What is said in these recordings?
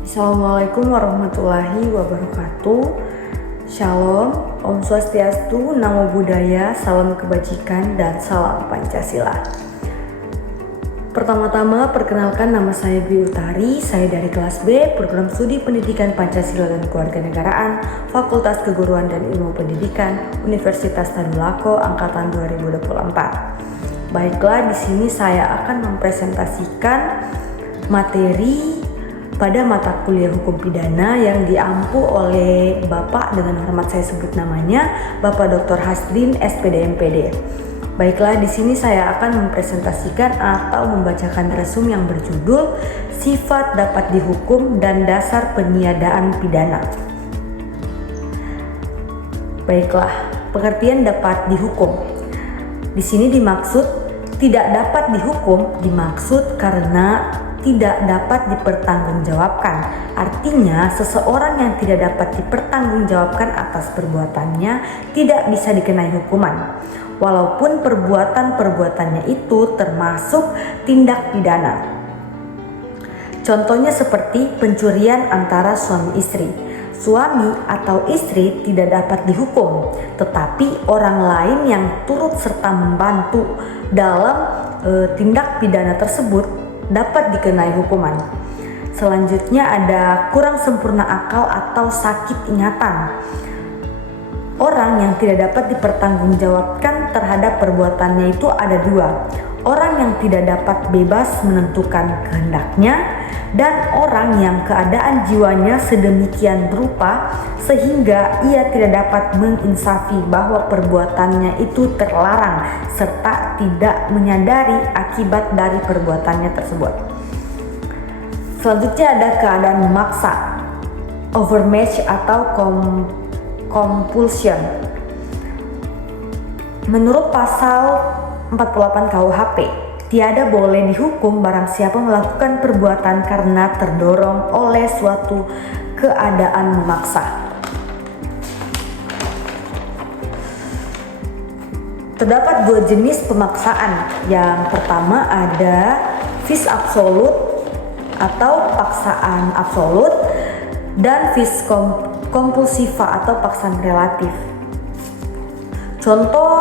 Assalamualaikum warahmatullahi wabarakatuh. Shalom, Om Swastiastu, Namo Buddhaya, salam kebajikan dan salam Pancasila. Pertama-tama perkenalkan, nama saya Dwi Utari, saya dari kelas B, program studi pendidikan Pancasila dan Kewarganegaraan, Fakultas Keguruan dan Ilmu Pendidikan, Universitas Tadulako, angkatan 2024. Baiklah, di sini saya akan mempresentasikan materi pada mata kuliah hukum pidana yang diampu oleh Bapak, dengan hormat saya sebut namanya, Bapak Dr. Hasdin SPD MPD. Baiklah, di sini saya akan mempresentasikan atau membacakan resum yang berjudul Sifat Dapat Dihukum dan Dasar Peniadaan Pidana. Baiklah, pengertian dapat dihukum. Di sini dimaksud tidak dapat dihukum dimaksud karena tidak dapat dipertanggungjawabkan. Artinya, seseorang yang tidak dapat dipertanggungjawabkan atas perbuatannya tidak bisa dikenai hukuman, walaupun perbuatan-perbuatannya itu termasuk tindak pidana. Contohnya seperti pencurian antara suami istri. Suami atau istri tidak dapat dihukum, tetapi orang lain yang turut serta membantu dalam tindak pidana tersebut dapat dikenai hukuman. Selanjutnya ada kurang sempurna akal atau sakit ingatan. Orang yang tidak dapat dipertanggungjawabkan terhadap perbuatannya itu ada dua. Orang yang tidak dapat bebas menentukan kehendaknya, dan orang yang keadaan jiwanya sedemikian rupa sehingga ia tidak dapat menginsafi bahwa perbuatannya itu terlarang serta tidak menyadari akibat dari perbuatannya tersebut. Selanjutnya ada keadaan memaksa, overmatch atau compulsion. Menurut pasal 48 KUHP, tiada boleh dihukum barang siapa melakukan perbuatan karena terdorong oleh suatu keadaan memaksa. Terdapat dua jenis pemaksaan. Yang pertama ada vis absolut atau paksaan absolut, dan vis compulsiva atau paksaan relatif. Contoh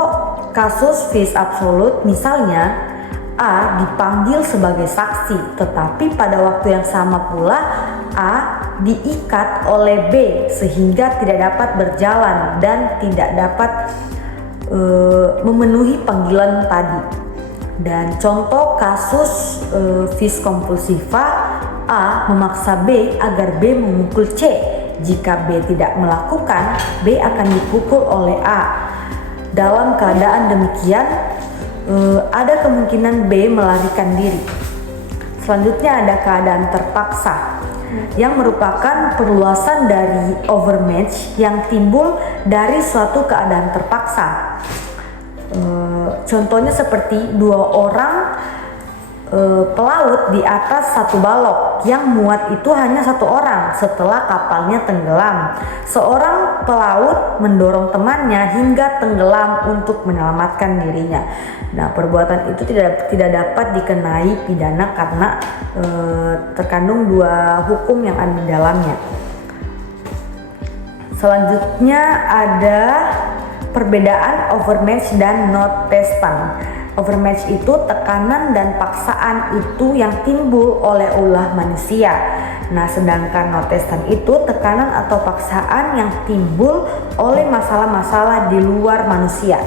kasus vis absolut, misalnya A dipanggil sebagai saksi, tetapi pada waktu yang sama pula A diikat oleh B sehingga tidak dapat berjalan dan tidak dapat memenuhi panggilan tadi. Dan contoh kasus vis compulsiva, A memaksa B agar B memukul C. Jika B tidak melakukan, B akan dipukul oleh A. Dalam keadaan demikian, ada kemungkinan B melarikan diri. Selanjutnya ada keadaan terpaksa, yang merupakan perluasan dari overmatch yang timbul dari suatu keadaan terpaksa. Contohnya seperti dua orang pelaut di atas satu balok, yang muat itu hanya satu orang setelah kapalnya tenggelam. Seorang pelaut mendorong temannya hingga tenggelam untuk menyelamatkan dirinya. Nah, perbuatan itu tidak dapat dikenai pidana karena terkandung dua hukum yang ada di dalamnya. Selanjutnya ada perbedaan overmatch dan non-pestan. Overmatch itu tekanan dan paksaan itu yang timbul oleh ulah manusia. Nah, sedangkan non-pestan itu tekanan atau paksaan yang timbul oleh masalah-masalah di luar manusia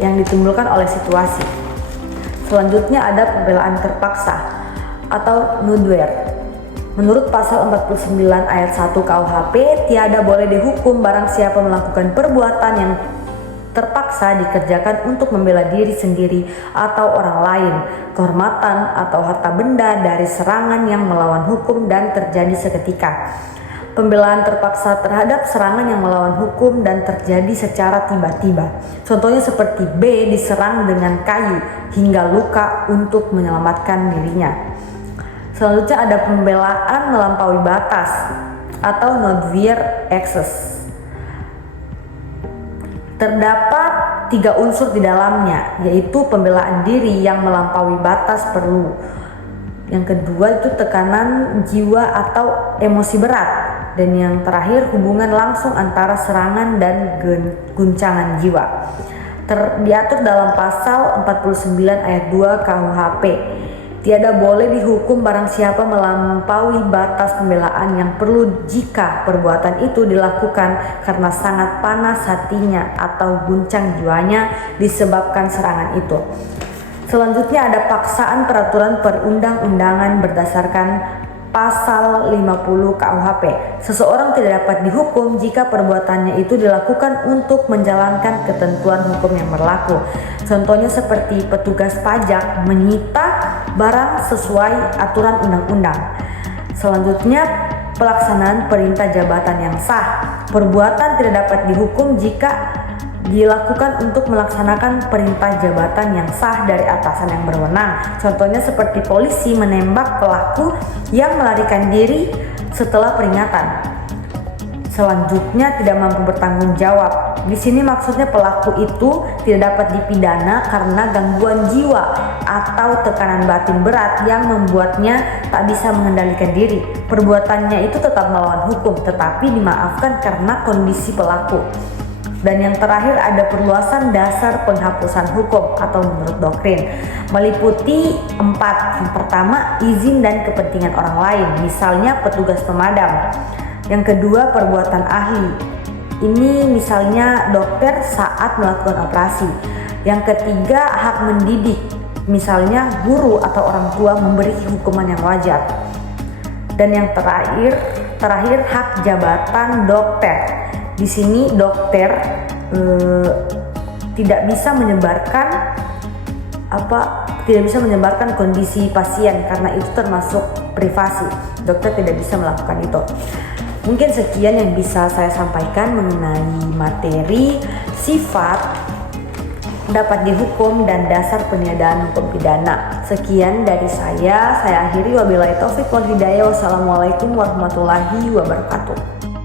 yang ditimbulkan oleh situasi. Selanjutnya ada pembelaan terpaksa atau nudwer. Menurut pasal 49 ayat 1 KUHP, tiada boleh dihukum barang siapa melakukan perbuatan yang terpaksa dikerjakan untuk membela diri sendiri atau orang lain, kehormatan atau harta benda dari serangan yang melawan hukum dan terjadi seketika. Pembelaan terpaksa terhadap serangan yang melawan hukum dan terjadi secara tiba-tiba. Contohnya seperti B diserang dengan kayu hingga luka untuk menyelamatkan dirinya. Selanjutnya ada pembelaan melampaui batas atau nodweer excess. Terdapat 3 unsur di dalamnya, yaitu pembelaan diri yang melampaui batas perlu, Yang kedua itu tekanan jiwa atau emosi berat. Dan yang terakhir hubungan langsung antara serangan dan guncangan jiwa. Diatur dalam pasal 49 ayat 2 KUHP. Tiada boleh dihukum barang siapa melampaui batas pembelaan yang perlu jika perbuatan itu dilakukan karena sangat panas hatinya atau guncang jiwanya disebabkan serangan itu. Selanjutnya ada paksaan peraturan perundang-undangan berdasarkan pasal 50 KUHP. Seseorang tidak dapat dihukum jika perbuatannya itu dilakukan untuk menjalankan ketentuan hukum yang berlaku. Contohnya seperti petugas pajak menyita barang sesuai aturan undang-undang. Selanjutnya pelaksanaan perintah jabatan yang sah. Perbuatan tidak dapat dihukum jika dilakukan untuk melaksanakan perintah jabatan yang sah dari atasan yang berwenang. Contohnya seperti polisi menembak pelaku yang melarikan diri setelah peringatan. Selanjutnya tidak mampu bertanggung jawab. Di sini maksudnya pelaku itu tidak dapat dipidana karena gangguan jiwa atau tekanan batin berat yang membuatnya tak bisa mengendalikan diri. Perbuatannya itu tetap melawan hukum, tetapi dimaafkan karena kondisi pelaku. Dan yang terakhir ada perluasan dasar penghapusan hukum atau menurut doktrin, meliputi 4. Yang pertama, izin dan kepentingan orang lain, misalnya petugas pemadam. Yang kedua, perbuatan ahli. Ini misalnya dokter saat melakukan operasi. Yang ketiga, hak mendidik, misalnya guru atau orang tua memberi hukuman yang wajar. Dan yang terakhir hak jabatan dokter. Di sini dokter tidak bisa menyebarkan kondisi pasien karena itu termasuk privasi. Dokter tidak bisa melakukan itu. Mungkin sekian yang bisa saya sampaikan mengenai materi sifat dapat dihukum dan dasar peniadaan hukum pidana. Sekian dari saya akhiri, wabillahi taufik wal hidayah. Wassalamualaikum warahmatullahi wabarakatuh.